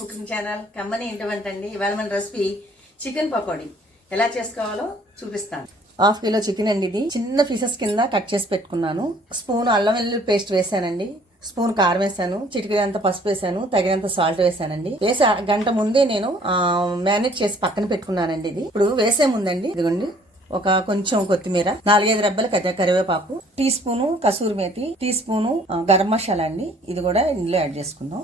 Cooking channel. కమ్మని ఏంటంటే అండి ఇవాళ మన రెసిపీ చికెన్ పకోడీ. ఎలా చేసుకోవాలో చూపిస్తాను. హాఫ్ కిలో చికెన్ అండి ఇది. చిన్న పీసెస్ కింద కట్ చేసి పెట్టుకున్నాను. స్పూన్ అల్లం వెల్లుల్లి పేస్ట్ వేసానండి. స్పూన్ కారం వేసాను. చిటికంత పసుపు వేసాను. తగినంత సాల్ట్ వేసానండి. వేసే గంట ముందే నేను మేనేజ్ చేసి పక్కన పెట్టుకున్నానండి ఇది. ఇప్పుడు వేసే ముందండి. ఇదిగోండి. ఒక కొంచెం కొత్తిమీర నాలుగైదు రెబ్బలు కరివేపాకు teaspoon kasuri methi teaspoon garam masala అండి. ఇది కూడా ఇందులో యాడ్ చేసుకుందాం.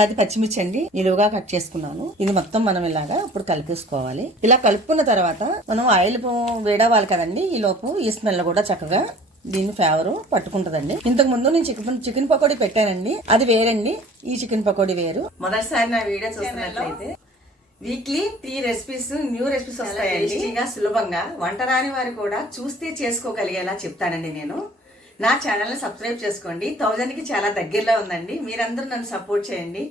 పది పచ్చిమిర్చి అండి నిలువుగా కట్ చేసుకున్నాను. ఇది మొత్తం మనం ఇలాగా ఇప్పుడు కలిపేసుకోవాలి. ఇలా కలుపుకున్న తర్వాత మనం ఆయిల్ వేడవాలి కదండి. ఈ లోపు ఈ స్మెల్ కూడా చక్కగా దీని ఫ్లేవర్ పట్టుకుంటదండి. ఇంతకు ముందు నేను చికెన్ చికెన్ పకోడీ పెట్టానండి. అది వేరండి. ఈ చికెన్ పకోడీ వేరు. మొదటిసారి నా వీడియో చూస్తున్నట్లయితే weekly three recipes new recipes వస్తాయండి. సులభంగా వంట రాని వారు కూడా చూస్తే చేసుకోగలిగేలా చెప్తానండి నేను. నా ఛానల్ని సబ్స్క్రైబ్ చేసుకోండి. థౌజండ్కి చాలా దగ్గరలో ఉందండి. మీరందరూ నన్ను సపోర్ట్ చేయండి.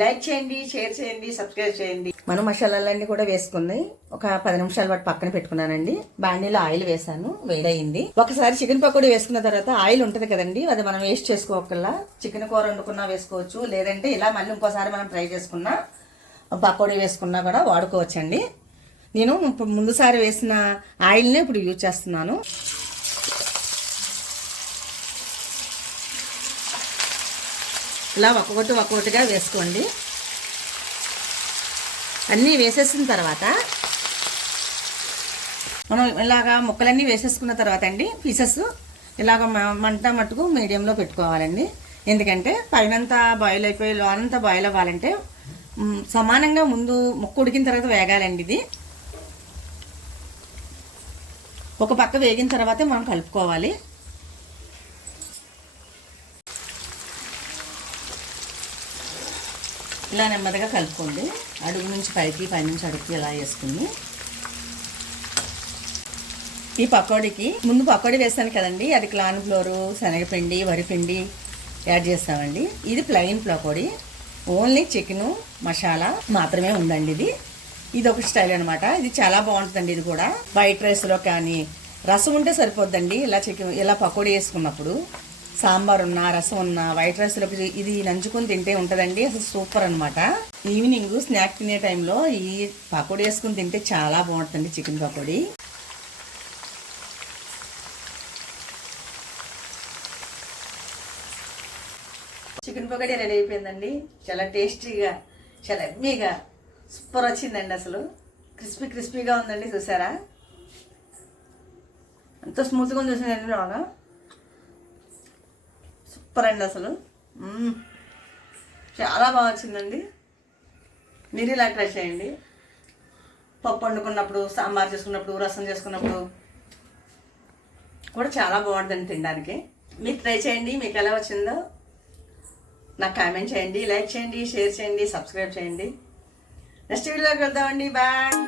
లైక్ చేయండి షేర్ చేయండి సబ్స్క్రైబ్ చేయండి. మనం మసాలాలన్నీ కూడా వేసుకుంది ఒక పది నిమిషాల పాటు పక్కన పెట్టుకున్నానండి. బాండీలో ఆయిల్ వేసాను వేడయింది. ఒకసారి చికెన్ పకోడీ వేసుకున్న తర్వాత ఆయిల్ ఉంటుంది కదండి అది మనం వేస్ట్ చేసుకోకల్లా. చికెన్ కూర వండుకున్నా వేసుకోవచ్చు లేదంటే ఇలా మళ్ళీ ఇంకోసారి మనం ట్రై చేసుకున్నా పకోడీ వేసుకున్నా కూడా వాడుకోవచ్చండి. నేను ఇప్పుడు ముందుసారి వేసిన ఆయిల్నే ఇప్పుడు యూజ్ చేస్తున్నాను. ఇలా ఒక్కొక్కటి ఒక్కొక్కటిగా వేసుకోండి. అన్నీ వేసేసిన తర్వాత మనం ఇలాగా ముక్కలన్నీ వేసేసుకున్న తర్వాత అండి పీసెస్ ఇలాగ మంట మట్టుకు మీడియంలో పెట్టుకోవాలండి. ఎందుకంటే పైనంత బాయిల్ అయిపోయి లోనంత బాయిల్ అవ్వాలంటే సమానంగా ముందు ముక్క ఉడికిన తర్వాత వేగాలండి ఇది. ఒక పక్క వేగిన తర్వాతే మనం కలుపుకోవాలి. ఇలా నెమ్మదిగా కలుపుకోండి. అడుగు నుంచి పైకి పై నుంచి అడుగుకి ఇలా వేసుకుని. ఈ పకోడీకి ముందు పకోడీ వేస్తాను కదండి. అది క్లాన్ ఫ్లోరు శనగపిండి వరిపిండి యాడ్ చేస్తామండి. ఇది plain pakodi. Only chicken masala మాత్రమే ఉందండి ఇది. ఇది ఒక స్టైల్ అనమాట ఇది చాలా బాగుంటుందండి ఇది కూడా. వైట్ రైస్లో కానీ రసం ఉంటే సరిపోద్దండి. ఇలా చికెన్ ఇలా పకోడీ వేసుకున్నప్పుడు. సాంబార్ ఉన్నా రసం ఉన్నా వైట్ రైస్లోకి ఇది నంచుకొని తింటే ఉంటుందండి. అసలు సూపర్ అనమాట ఈవినింగ్ స్నాక్ తినే టైంలో ఈ పకోడీ వేసుకుని తింటే చాలా బాగుంటుంది chicken pakodi. Chicken pakodi ready అయిపోయిందండి. చాలా టేస్టీగా చాలా ఎమ్మీగా సూపర్ వచ్చిందండి అసలు. క్రిస్పీ క్రిస్పీగా ఉందండి చూసారా? ఎంతో స్మూత్గా ఉంది చూసిందండి బాగా సూపర్ అండి అసలు. చాలా బాగా వచ్చిందండి. మీరు ఇలా ట్రై చేయండి. పప్పు వండుకున్నప్పుడు సాంబార్ చేసుకున్నప్పుడు రసం చేసుకున్నప్పుడు కూడా చాలా బాగుంటుంది తినడానికి. మీరు ట్రై చేయండి మీకు ఎలా వచ్చిందో నాకు కామెంట్ చేయండి లైక్ చేయండి షేర్ చేయండి సబ్స్క్రైబ్ చేయండి. నెక్స్ట్ వీడియోకి వెళ్దామండి. బాయ్.